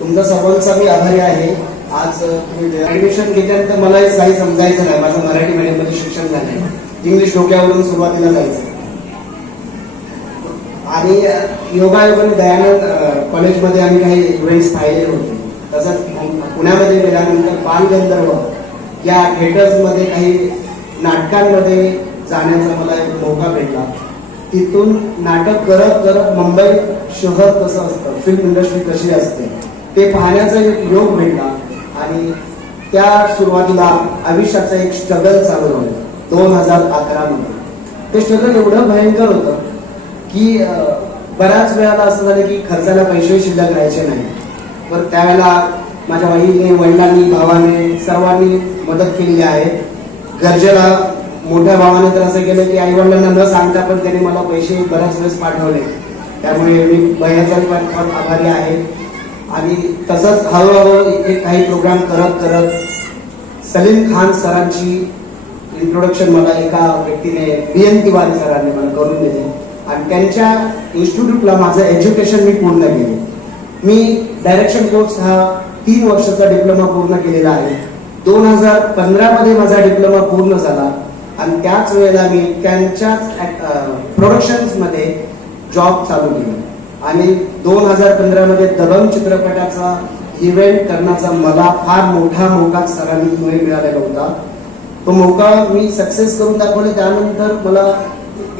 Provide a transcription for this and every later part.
तुमचा सर्वांचा मी आभारी आहे. आज तुम्ही ऍडमिशन घेतल्यानंतर मला काही समजायचं नाही. माझं मराठी मीडियममध्ये शिक्षण झालंय. इंग्लिश डोक्यावरून सुरुवातीला जायचं. आणि योगायोगाने दयानंद कॉलेजमध्ये आम्ही काही इव्हेंट्स पाहिले होते. तसंच पुण्यामध्ये गेल्यानंतर बालगंधर्व या थिएटर्समध्ये काही नाटकांमध्ये जाण्याचा मला एक मौका भेटला. तिथून नाटक करत करत मुंबई शहर कसं असतं. फिल्म इंडस्ट्री कशी असते. ते पाहण्याचा एक योग भेटला आणि त्या सुरुवातीला आयुष्याचं एक स्ट्रगल चालू झालं. दोन हजार अकरा मध्ये ते स्ट्रगल एवढं भयंकर होतं की बऱ्याच वेळाला असं झालं की खर्चाला पैसे शिल्लक राहायचे नाही. तर त्यावेळेला माझ्या वहिनीने वडिलांनी भावाने सर्वांनी मदत केलेली आहे. गरजेला मोठ्या भावाने तर असं केलं की आई वडिलांना न सांगता पण त्याने मला पैसे बऱ्याच वेळेस पाठवले. त्यामुळे मी भैयाचा पण आभारी आहे. आणि तसंच हळूहळू इथे काही प्रोग्राम करत करत सलीम खान सरांची इंट्रोडक्शन मला एका व्यक्तीने बी एन तिवारी सरांनी मला करून दिले. आणि त्यांच्या इन्स्टिट्यूटला माझं एज्युकेशन मी पूर्ण केले. मी डायरेक्शन कोर्स हा तीन वर्षाचा डिप्लोमा पूर्ण केलेला आहे. दोन हजार पंधरामध्ये माझा डिप्लोमा पूर्ण झाला. आणि त्याच वेळेला मी त्यांच्याच प्रोडक्शन्समध्ये जॉब चालू केला. आणि दोन हजार पंधरा मध्ये दबंग चित्रपटाचा इव्हेंट करण्याचा मला फार मोठा मौका सरांमुळे मिळालेला होता. तो मौका मी सक्सेस करून दाखवले. त्यानंतर मला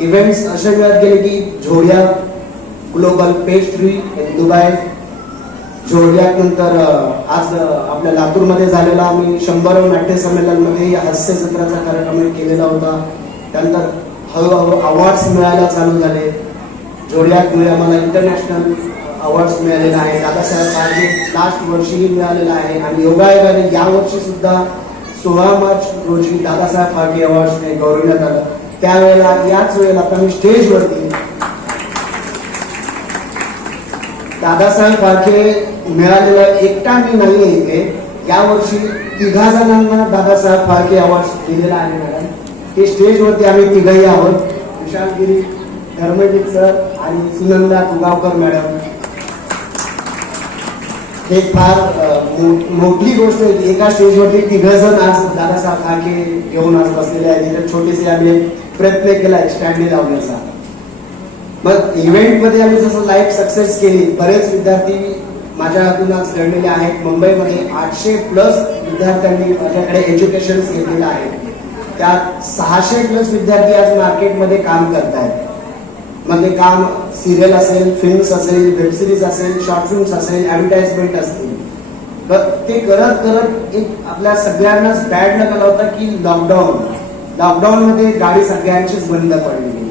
इव्हेंट्स असे मिळत गेले की Zodia global pastry Dubai Zodiac नंतर आज आपल्या लातूरमध्ये झालेला आम्ही शंभर नाट्य संमेलनमध्ये हास्य जत्राचा कार्यक्रम केलेला होता. त्यानंतर हळूहळू अवॉर्ड्स मिळायला चालू झाले. झोडियाकमुळे आम्हाला इंटरनॅशनल अवॉर्ड्स मिळालेला आहे दादासाहेब फाळके लास्ट वर्षीही मिळालेला आहे. आणि योगायोगाने या वर्षी सुद्धा सोळा मार्च रोजी दादासाहेब फाळके अवॉर्ड्सने गौरवण्यात आलं. त्यावेळेला याच वेळेला आता मी स्टेजवरती दादासाहेब फाळके मिळालेला एकटा मी नाही इथे. यावर्षी तिघा जणांना दादासाहेब फाळके अवॉर्ड दिलेला आहे मॅडम. ते स्टेजवरती आम्ही तिघही आहोत. विशालगिरी धर्मजीत सर आणि सुनंदा तुगावकर मॅडम. हे फार मोठी गोष्ट होती एका स्टेजवरती तिघ जण आज दादासाहेब फाळके घेऊन आज बसलेले आहेत. इथे छोटेसे आम्ही प्रयत्न केला स्टँडी लावण्याचा. मग इव्हेंटमध्ये आम्ही जसं लाईफ सक्सेस केली बरेच विद्यार्थी माझ्या हातून आज घडलेले आहेत. मुंबईमध्ये आठशे प्लस विद्यार्थ्यांनी माझ्याकडे एज्युकेशन घेतलेलं आहे त्यात सहाशे प्लस विद्यार्थी आज मार्केटमध्ये काम करत आहेत मग काम सिरियल असेल फिल्म्स असेल वेबसिरीज असेल शॉर्ट फिल्म्स असेल ऍडव्हर्टाइजमेंट असतील. तर ते करत करत एक आपल्या सगळ्यांनाच बॅड न होता की लॉकडाऊन लॉकडाऊन मध्ये गाडी सगळ्यांचीच बंद पडली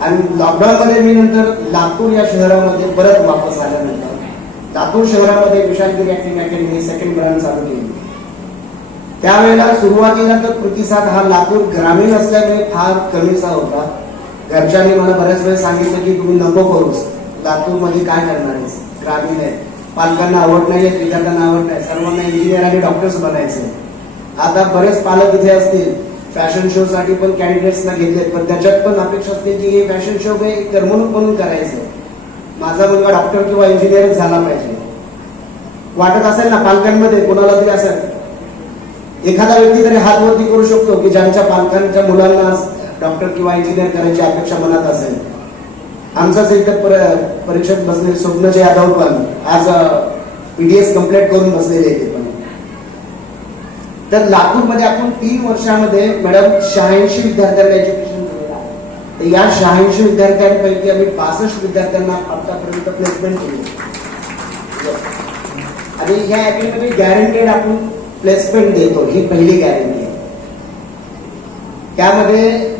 आणि लॉकडाऊन मध्ये मी नंतर लातूर या शहरामध्ये परत वापस आल्यानंतर. लातूर शहरामध्ये Vishalgiri acting academy second branch चालू केली. त्यावेळेला सुरुवातीला तर प्रतिसाद हा लातूर ग्रामीण असल्यामुळे फार कमीचा होता. घरच्यांनी मला बऱ्याच वेळेस सांगितलं की तुम्ही नको करूस. लातूरमध्ये काय करणार आहेस? ग्रामीण आहे. पालकांना आवड नाही आहे विद्यार्थ्यांना आवड नाही. सर्वांना इंजिनियर आणि डॉक्टर्स बनायचे आता बरेच पालक इथे असतील. फॅशन शो साठी पण कॅन्डिडेट्सना घेतलेत. पण त्याच्यात पण अपेक्षा असते की हे फॅशन शो हे करमणूक म्हणून करायचं. माझा मुलगा डॉक्टर किंवा इंजिनियरच झाला पाहिजे. वाटत असेल ना पालकांमध्ये कोणाला तरी असेल. एखादा व्यक्ती तरी हात वरती करू शकतो की ज्यांच्या पालकांच्या मुलांना डॉक्टर किंवा इंजिनियर करायची अपेक्षा मनात असेल. आमचाच एकदा पर- परीक्षेत बसलेले स्वप्नचे यादव पण आज पीडीएस कंप्लीट करून बसलेले ते पण. तर लातूरमध्ये आपण तीन वर्षामध्ये मॅडम शहाऐंशी विद्यार्थ्यांना एज्युकेशन आहे. तर या शहाऐंशी विद्यार्थ्यांपैकी आम्ही पासष्ट विद्यार्थ्यांना आतापर्यंत प्लेसमेंट केली आणि ह्या अकॅडमी गॅरंटेड आपण प्लेसमेंट देतो ही पहिली गॅरंटी आहे. त्यामध्ये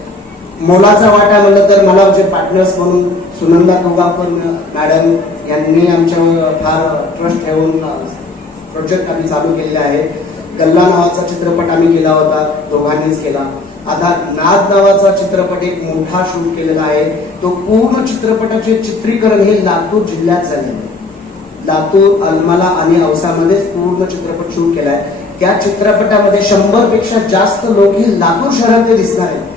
मोलाचा वाटा म्हणलं तर मला आमचे पार्टनर्स म्हणून सुनंदा कोगावकर मॅडम यांनी आमच्या फार ट्रस्ट ठेवून प्रोजेक्ट आम्ही चालू केलेले आहे. गल्ला नावाचा चित्रपट आम्ही केला होता दोघांनीच केला. आता नाद नावाचा चित्रपट एक मोठा शूट केलेला आहे. तो पूर्ण चित्रपटाचे चित्रीकरण हे लातूर जिल्ह्यात झालेलं लातूर अलमाला आणि औसामध्येच पूर्ण चित्रपट शूट केलाय. त्या चित्रपटामध्ये शंभरपेक्षा जास्त लोक हे लातूर शहरातले दिसणार आहेत.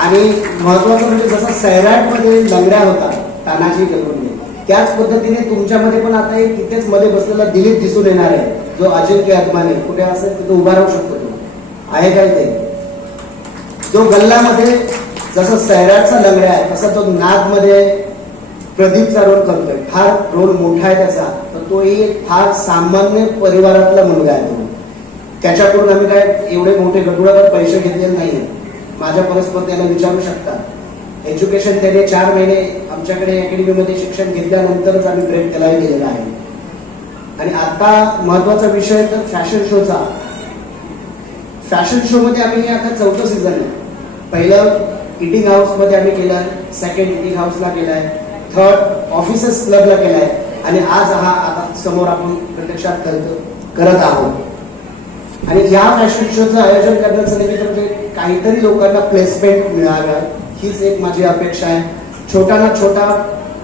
आणि महत्वाचं म्हणजे जसं सैराटमध्ये लंगड्या होता तानाजी गलगुंडे त्याच पद्धतीने तुमच्यामध्ये पण आता एक तिथेच मध्ये बसलेला दिलीप दिसून येणार आहे जो अजिंक्य अदमाने कुठे असेल तिथे उभा राहू शकतो तो. आहे काय ते जो गल्ल्यामध्ये जसं सैराटचा लंगड्या आहे तसा तो नादमध्ये प्रदीपचा रोल करतोय. फार रोल मोठा आहे त्याचा. तर तोही एक फार सामान्य परिवारातला मुलगा आहे तो. त्याच्याकडून आम्ही काय एवढे मोठे गडुळावर पैसे घेतलेले नाही माझ्या परस्पर त्याला विचारू शकता. एज्युकेशन त्याने चार महिने आमच्याकडे अकॅडमीमध्ये शिक्षण घेतल्यानंतरच आम्ही ब्रेक त्याला दिलेला आहे. आणि आता महत्त्वाचा विषय तर फॅशन शोचा फॅशन शो मध्ये आम्ही आता चौथं सीझन आहे. पहिलं इटिंग हाऊसमध्ये आम्ही केलं सेकंड इटिंग हाऊसला केलाय थर्ड ऑफिसर्स क्लबला केलाय. आणि आज हा आता समोर आपण प्रत्यक्षात करतो करत आहोत. आणि या फॅशन शोचं आयोजन करण्याचं निमित्त काहीतरी लोकांना प्लेसमेंट मिळावं हीच एक माझी अपेक्षा आहे. छोटा ना छोटा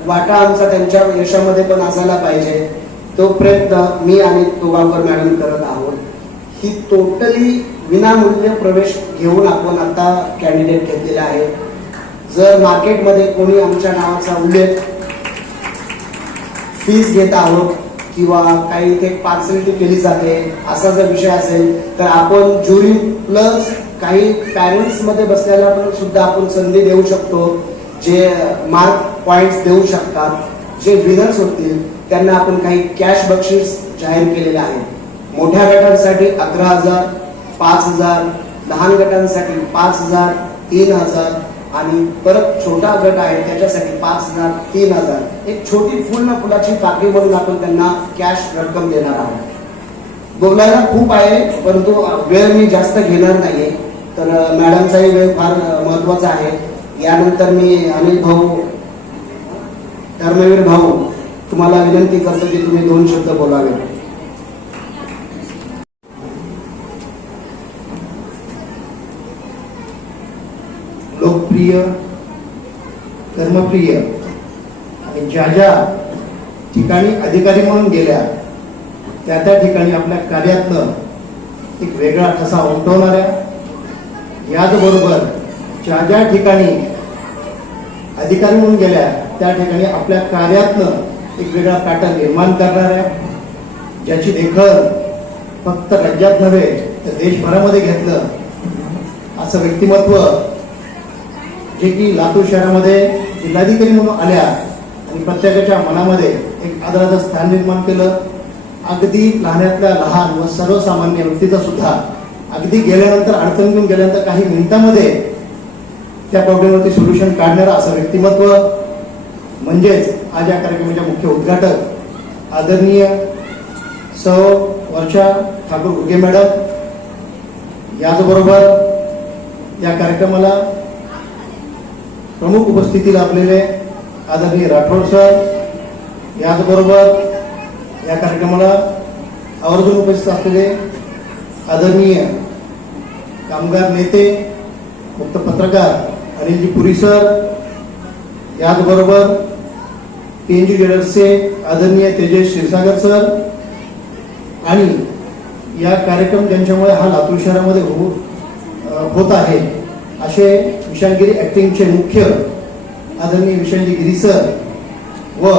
वाटा आमचा त्यांच्या यशामध्ये पण असायला पाहिजे. तो प्रयत्न मी आणि तोगावकर मॅडम करत आहोत. ही टोटली विनामूल्य प्रवेश घेऊन आपण आता कॅन्डिडेट घेतलेला आहे. जर मार्केटमध्ये कोणी आमच्या नावाचा उल्लेख फीस घेत आहोत किंवा काही इथे पार्सलिटी केली जाते असा जर विषय असेल तर आपण ज्युरी प्लस काही पॅरेंट्समध्ये बसल्याला पण सुद्धा आपण संधी देऊ शकतो जे मार्क पॉईंट देऊ शकतात जे विनर्स होतील त्यांना आपण काही कॅश बक्षीस जाहीर केलेले आहे. मोठ्या गटांसाठी अकरा हजार पाच हजार लहान गटांसाठी पाच हजार तीन हजार आणि परत छोटा गट आहे त्याच्यासाठी पाच हजार तीन हजार. एक छोटी फुल ना फुलाची काकडी म्हणून आपण त्यांना कॅश रक्कम देणार आहोत. बोलायला खूप आहे परंतु वेळ मी जास्त घेणार नाहीये. तर मॅडमचाही वेळ फार महत्त्वाचा आहे. यानंतर मी अनिल भाऊ धर्मवीर भाऊ तुम्हाला विनंती करतो की तुम्ही दोन शब्द बोलावे. लोकप्रिय कर्मप्रिय आणि ज्या ज्या ठिकाणी अधिकारी म्हणून गेल्या त्या त्या ठिकाणी आपल्या कार्यातलं एक वेगळा ठसा उमटवणाऱ्या याचबरोबर ज्या ज्या ठिकाणी अधिकारी म्हणून गेल्या त्या ठिकाणी आपल्या कार्यातनं एक वेगळा पॅटर्न निर्माण करणाऱ्या ज्याची देखल फक्त राज्यात नव्हे तर देशभरामध्ये घेतलं असं व्यक्तिमत्व जे की लातूर शहरामध्ये जिल्हाधिकारी म्हणून आल्या आणि प्रत्येकाच्या मनामध्ये एक आदराचं स्थान निर्माण केलं. अगदी लहानातल्या लहान व सर्वसामान्य व्यक्तीचा सुद्धा अगदी गेल्यानंतर अडचण घेऊन गेल्यानंतर काही मिनिटांमध्ये त्या प्रॉब्लेमवरती सोल्युशन काढणारा असं व्यक्तिमत्व म्हणजेच आज या कार्यक्रमाच्या मुख्य उद्घाटक आदरणीय सौ. वर्षा ठाकूर घुगे मॅडम. याचबरोबर या कार्यक्रमाला प्रमुख उपस्थिती लाभलेले आदरणीय राठोड सर. याचबरोबर या कार्यक्रमाला आवर्जून उपस्थित असलेले आदरणीय कामगार नेते मुक्त पत्रकार अनिलजी पुरी सर याचबरोबर पी एन जी ज्वेलर्सचे आदरणीय तेजस क्षीरसागर सर आणि या कार्यक्रम ज्यांच्यामुळे हा लातूर शहरामध्ये हो होत आहे असे विशालगिरी ऍक्टिंगचे मुख्य आदरणीय विशालजी गिरी सर व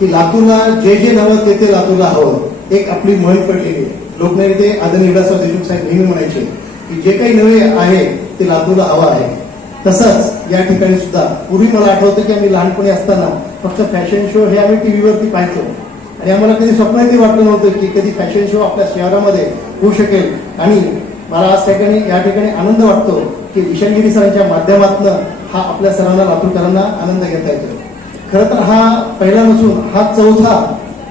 की लातूरला जे जे नवं ते ते लातूरला हवं. एक आपली मोहीम पडलेली आहे. लोकनेते आदरणीय विलासराव देशमुख साहेब नेहमी म्हणायचे की जे काही नवे आहे ते लातूरला हवं आहे. तसंच या ठिकाणी सुद्धा पूर्वी मला आठवतं की आम्ही लहानपणी असताना फक्त फॅशन शो हे आम्ही टीव्हीवरती पाहायचो. आणि आम्हाला कधी स्वप्नही वाटलं नव्हतं की कधी फॅशन शो आपल्या शहरामध्ये होऊ शकेल. आणि मला आज ठिकाणी या ठिकाणी आनंद वाटतो की विशालगिरी सरांच्या माध्यमातून हा आपल्या सरांना लातूरकरांना आनंद घेता येतो खरं तर हा पहिला नसून हा चौथा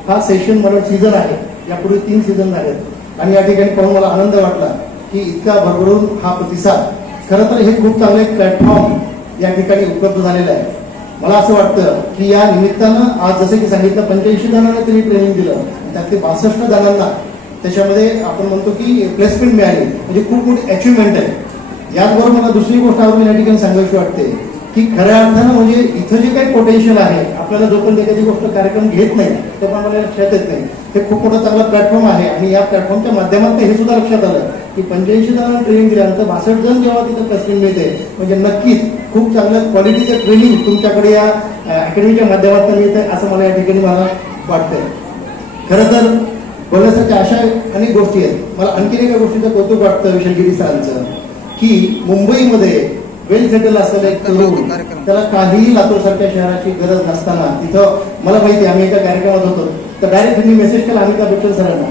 हा सेशन मला सीझन आहे. यापूर्वी तीन सीझन झालेत आणि या ठिकाणी पाहून मला आनंद वाटला की इतका भरभरून हा प्रतिसाद. खरं तर हे खूप चांगले प्लॅटफॉर्म या ठिकाणी उपलब्ध झालेलं आहे. मला असं वाटतं की या निमित्तानं आज जसं की सांगितलं पंच्याऐंशी जणांना त्यांनी ट्रेनिंग दिलं. आणि त्यातले बासष्ट जणांना त्याच्यामध्ये आपण म्हणतो की प्लेसमेंट मिळाली. म्हणजे खूप मोठी अचिव्हमेंट आहे. याचबरोबर मला दुसरी गोष्ट आवडून या ठिकाणी सांगायची वाटते. की खऱ्या अर्थानं म्हणजे इथं जे काही पोटेन्शियल आहे आपल्याला जोपर्यंत एखादी गोष्ट कार्यक्रम घेत नाही तर मला लक्षात येत नाही. हे खूप मोठा चांगला प्लॅटफॉर्म आहे आणि या प्लॅटफॉर्मच्या माध्यमातून हे सुद्धा लक्षात आलं की पंच्याऐंशी जणांना ट्रेनिंग दिल्यानंतर बासष्ट जण जेव्हा तिथं प्लेसमेंट मिळते म्हणजे नक्कीच खूप चांगल्या क्वालिटीचं ट्रेनिंग तुमच्याकडे या अकॅडमीच्या माध्यमातून मिळतंय असं मला या ठिकाणी मला वाटतंय. खरं तर बोलण्यासारख्या अशा अनेक गोष्टी आहेत. मला आणखीन एका गोष्टीचं कौतुक वाटतं विशालगिरी सरांचं की मुंबईमध्ये वेल सेटल असलेलं एक तरुण त्याला काहीही लातूर सारख्या शहराची गरज नसताना तिथं मला माहिती आहे, आम्ही एका कार्यक्रमात होतो. तर डायरेक्ट त्यांनी मेसेज केला अमिताभ बच्चन सरांना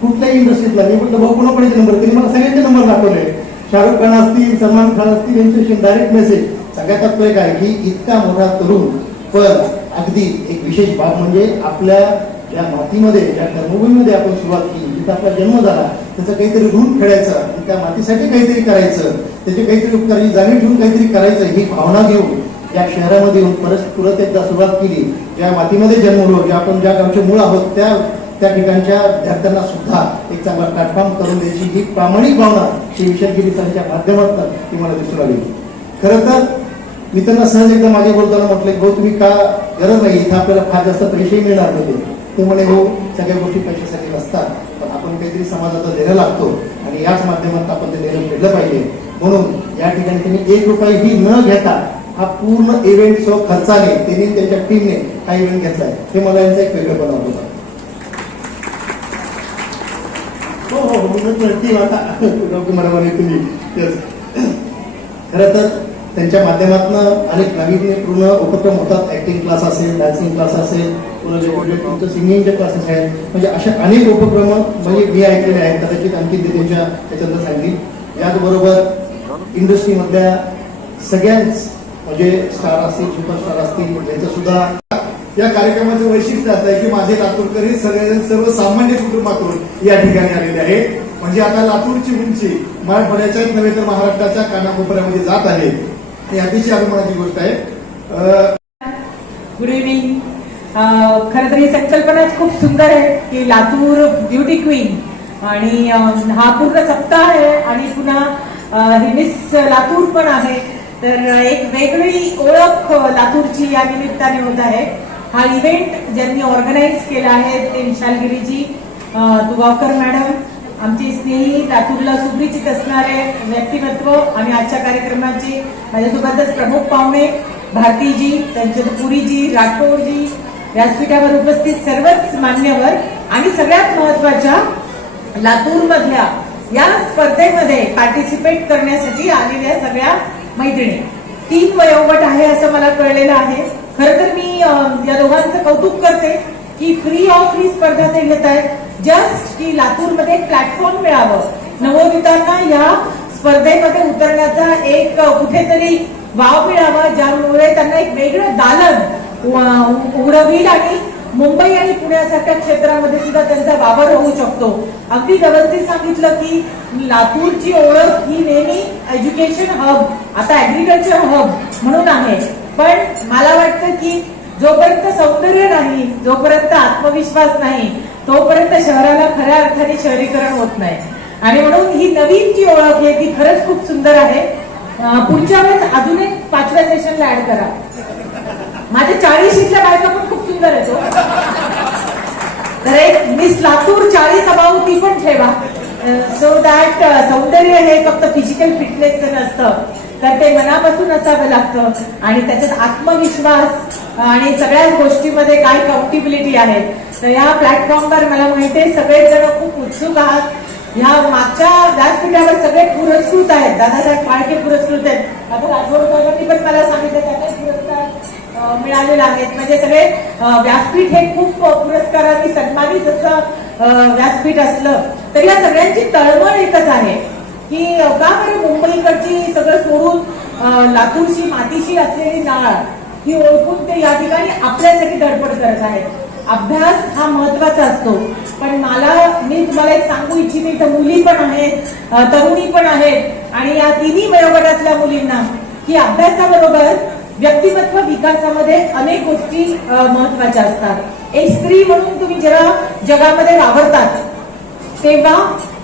कुठल्याही इंडस्ट्रीतला मी म्हटलं भाऊ कोणाकडे नंबर त्यांनी मला सगळ्यांचे नंबर दाखवले. शाहरुख खान असतील सलमान खान असतील यांच्याशी डायरेक्ट मेसेज सगळ्यात तात्पर्य काय की इतका मोठा तरुण पण अगदी एक विशेष बाब म्हणजे आपल्या या मातीमध्ये या कर्मभूमीमध्ये आपण सुरुवात केली. जिथं आपला जन्म झाला त्याचं काहीतरी ऋण फेडायचं त्या मातीसाठी काहीतरी करायचं त्याचे काहीतरी उपकारी जाणीव ठेवून काहीतरी करायचं ही भावना घेऊन या शहरामध्ये येऊन परत परत एकदा सुरुवात केली. ज्या मातीमध्ये जन्मलो ज्या आपण ज्या गावचे मूळ आहोत त्या त्या ठिकाणच्या विद्यार्थ्यांना सुद्धा एक चांगला प्लॅटफॉर्म करून द्यायची ही प्रामाणिक भावना ही विशालगिरी त्यांच्या माध्यमातून ती मला दिसून आली. खरं तर मी त्यांना सहज एकदा मागे बोलताना म्हटलं की भाऊ तुम्ही का गरज नाही? इथं आपल्याला फार जास्त पैसेही मिळणार नव्हते. ते म्हणे हो सगळ्या गोष्टी पैशासाठी नसतात पण आपण काहीतरी समाजाचा देणं लागतो आणि याच माध्यमात आपण ते देणं फेडलं पाहिजे. म्हणून या ठिकाणी त्यांनी एक रुपयाही न घेता हा पूर्ण इव्हेंट सो खर्चाने त्यांनी त्यांच्या टीमने हा इव्हेंट घेतलाय. हे मला यांचा एक वेगळं बनवलं होता हो हो, हो टीम आता डॉक्टर मरावाने तुम्ही खरं तर त्यांच्या माध्यमातून अनेक नाविन्यपूर्ण उपक्रम होतात. ऍक्टिंग क्लास असेल डान्सिंग क्लास असेल जे तुमचं सिंगिंगचे क्लासेस आहेत. म्हणजे अशा अनेक उपक्रम म्हणजे मी ऐकलेले आहेत. कदाचित आणखी ते त्यांच्या त्याच्यातलं सांगतील याचबरोबर इंडस्ट्रीमधल्या सगळ्यांच म्हणजे स्टार असतील सुपरस्टार असतील यांचं सुद्धा. या कार्यक्रमाचं वैशिष्ट्य असं आहे की माझे लातूरकर हे सगळे सर्वसामान्य कुटुंबातून या ठिकाणी आलेले आहेत. म्हणजे आता लातूरची उंची मराठवाड्याच्याच नव्हे तर महाराष्ट्राच्या कानाकोपऱ्यामध्ये जात आहे. ही अतिशय अभिमानाची गोष्ट आहे. गुड इव्हनिंग खरं तर ही संकल्पनाच खूप सुंदर आहे की लातूर ब्युटी क्वीन आणि हा पूर्ण सप्ताह आहे आणि पुन्हा अं, ही मिस लातूर पण आहे. तर एक वेगळी ओळख लातूरची या निमित्ताने होत आहे. हा इव्हेंट ज्यांनी ऑर्गनाईज केला आहे ते विशालगिरीजी अं, दुगावकर मॅडम आमची स्नेही लातूरला सुपरिचित असणारे व्यक्तिमत्व आणि आजच्या कार्यक्रमाची माझ्यासोबतच प्रमुख पाहुणे भारतीजी त्यांचे पुरीजी राठोडजी व्यासपीठावर उपस्थित सर्वच मान्यवर आणि सगळ्यात महत्त्वाच्या लातूरमधल्या या स्पर्धेमध्ये पार्टिसिपेट करण्यासाठी आलेल्या सगळ्या मैत्रिणी. तीन वयोगट आहे असं मला कळलेलं आहे. खरं तर मी या दोघांचं कौतुक करते. की फ्री ऑफ ही स्पर्धा ते घेत आहेत. जस्ट की लातूरमध्ये प्लॅटफॉर्म मिळावं. नवोदितांना या स्पर्धेमध्ये उतरण्याचा एक कुठेतरी वाव मिळावा ज्यामुळे त्यांना एक वेगळं दालन उ- उघडं आणि मुंबई आणि पुण्यासारख्या क्षेत्रामध्ये सुद्धा त्यांचा वावर होऊ शकतो. अगदी व्यवस्थित सांगितलं की लातूरची ओळख ही नेहमी एज्युकेशन हब आता ऍग्रिकल्चर हब म्हणून आहे. पण मला वाटतं की जोपर्यंत सौंदर्य नाही जोपर्यंत आत्मविश्वास नाही तोपर्यंत शहराला खऱ्या अर्थाने शहरीकरण होत नाही. आणि म्हणून ही नवीन जी ओळख आहे ती खरंच खूप सुंदर आहे. पुढच्या वेळेस अजून एक पाचव्या सेशनला ऍड करा. माझ्या चाळीशीतल्या बायका पण खूप सुंदर आहे हो. तर एक मिस लातूर चाळीस अभाव ती पण ठेवा. सो दॅट सौंदर्य हे फक्त फिजिकल फिटनेसचं नसतं. तर ते मनापासून असावं लागतं. आणि त्याच्यात आत्मविश्वास आणि सगळ्याच गोष्टीमध्ये काय कम्फर्टेबिलिटी आहे. तर या प्लॅटफॉर्मवर मला माहिती आहे सगळेच जण खूप उत्सुक आहात. ह्या मागच्या व्यासपीठावर सगळे पुरस्कृत आहेत. दादासाहेब फाळके पुरस्कृत आहेत. आता राठोड पण मला सांगितलं त्यांना पुरस्कार मिळालेला मिळालेले आहेत म्हणजे सगळे व्यासपीठ हे खूप पुरस्कारांनी सन्मानित असं व्यासपीठ असलं. तर या सगळ्यांची तळमळ एकच आहे की का बरं मुंबईकडची सगळं लातूरशी मातीशी असलेली नाळ ही ओळखून ते या ठिकाणी आपल्यासाठी धडपड करत आहेत. अभ्यास हा महत्त्वाचा असतो. पण मला मी तुम्हाला एक सांगू इच्छिते तर मुली पण आहेत तरुणी पण आहेत आणि या तिन्ही वयोगटातल्या मुलींना की अभ्यासाबरोबर व्यक्तिमत्व विकासामध्ये अनेक गोष्टी महत्त्वाच्या असतात. एक स्त्री म्हणून तुम्ही जेव्हा जगामध्ये वावरतात तेव्हा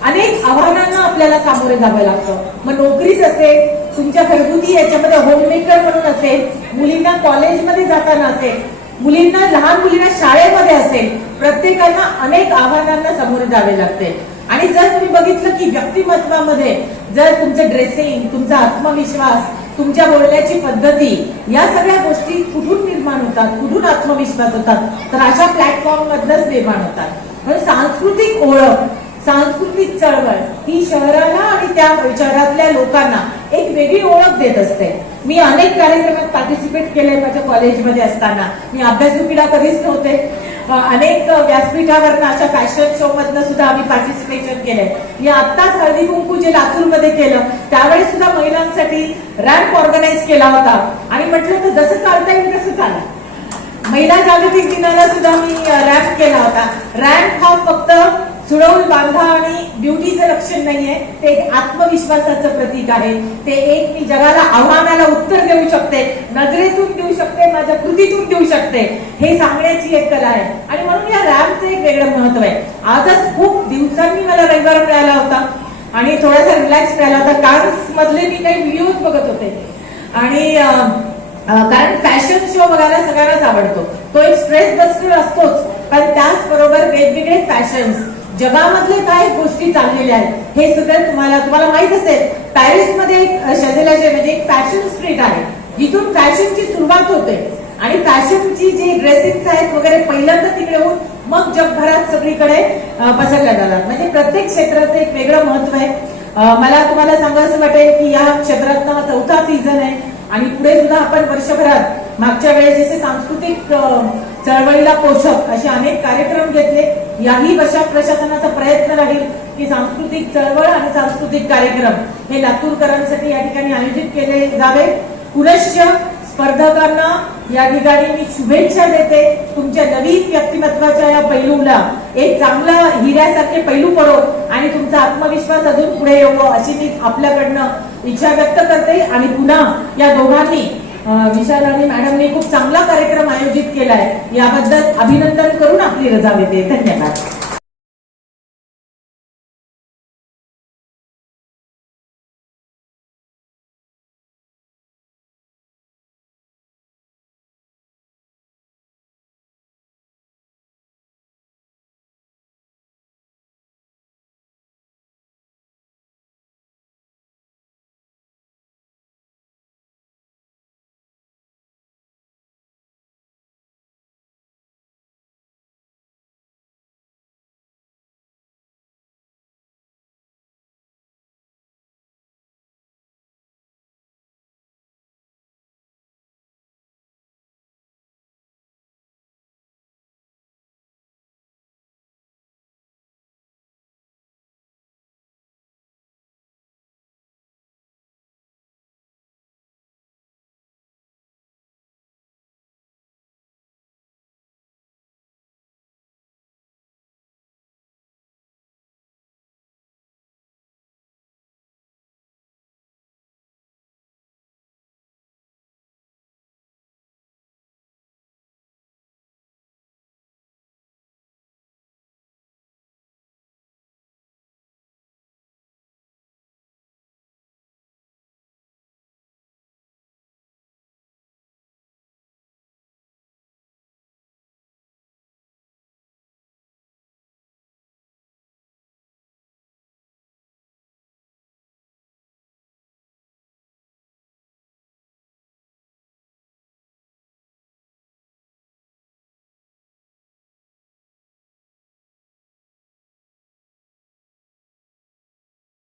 अनेक आव्हानांना आपल्याला सामोरे जावं लागतं. मग नोकरीच असेल तुमच्या घरगुती याच्यामध्ये होममेकर म्हणून असेल मुलींना कॉलेजमध्ये जाताना असेल मुलींना लहान मुलींना शाळेमध्ये असेल प्रत्येकांना अनेक आव्हानांना सामोरे जावे लागते. आणि जर तुम्ही बघितलं की व्यक्तिमत्वामध्ये जर तुमचं ड्रेसिंग तुमचा आत्मविश्वास तुमच्या बोलण्याची पद्धती या सगळ्या गोष्टी कुठून निर्माण होतात कुठून आत्मविश्वास होतात तर अशा प्लॅटफॉर्म मधनच निर्माण होतात. म्हणून सांस्कृतिक ओळख सांस्कृतिक चळवळ ही शहराला आणि त्या शहरातल्या लोकांना एक वेगळी ओळख देत असते. मी अनेक कार्यक्रमात पार्टिसिपेट केले माझ्या कॉलेजमध्ये असताना. मी अभ्यासुकीला कधीच नव्हते. अनेक व्यासपीठावरनं अशा फॅशन शो मधनं सुद्धा आम्ही पार्टिसिपेशन केलंय. मी आत्ताच हळदी कुंकू जे लातूरमध्ये केलं त्यावेळेस सुद्धा महिलांसाठी रॅम्प ऑर्गनाईज केला होता. आणि म्हटलं तर जसं चालता येईल तसं चाला महिला जागतिक दिनाला सुद्धा मी रॅम्प केला होता. रॅम्प हा फक्त सुडवून बांधा आणि ब्युटीचं लक्षण नाहीये ते एक आत्मविश्वासाचं प्रतीक आहे. ते एक मी जगाला आव्हानाला उत्तर देऊ शकते नजरेतून देऊ शकते माझ्या कृतीतून देऊ शकते. हे सांगण्याची एक कला आहे. आणि म्हणून या रॅमचं एक वेगळं महत्त्व आहे. आजच खूप दिवसांनी मला रविवार मिळाला होता. आणि थोडासा रिलॅक्स मिळाला होता कान्स मधले मी काही व्हिडिओज बघत होते. आणि कारण फॅशन शो बघायला सगळ्यांनाच आवडतो. तो एक स्ट्रेस बस्टर असतोच. पण त्याचबरोबर वेगवेगळे फॅशन्स जगामधले काय गोष्टी चाललेल्या आहेत. हे सुद्धा तुम्हाला तुम्हाला माहीत असेल पॅरिसमध्ये एक शजेलाचे म्हणजे एक फॅशन स्ट्रीट आहे. जिथून फॅशनची सुरुवात होते. आणि फॅशनची जी ड्रेसिंग आहेत वगैरे पहिल्यांदा तिकडे होऊन मग जगभरात सगळीकडे पसरल्या जातात. म्हणजे प्रत्येक क्षेत्राचं एक वेगळं महत्त्व आहे. मला तुम्हाला सांगायचं वाटेल की या क्षेत्रातला चौथा सीझन आहे. आणि पुढे सुद्धा आपण वर्षभरात मागच्या वेळेस जसे सांस्कृतिक चळवळीला पोषक असे अनेक कार्यक्रम घेतले. याही वर्षात प्रशासनाचा प्रयत्न राहील की सांस्कृतिक चळवळ आणि सांस्कृतिक कार्यक्रम हे लातूरकरांसाठी या ठिकाणी आयोजित केले जावे? पुनश्च स्पर्धकांना या ठिकाणी मी शुभेच्छा देते. तुमच्या नवीन व्यक्तिमत्वाच्या या पैलूला एक चांगला हिऱ्यासारखे पैलू पडो आणि तुमचा आत्मविश्वास अजून पुढे येवो अशी मी आपल्याकडनं इच्छा व्यक्त करते. आणि पुन्हा या दोघांनी विशाल आणि मॅडमने खूप चांगला कार्यक्रम आयोजित केलाय. याबद्दल अभिनंदन करून आपली रजा देते धन्यवाद.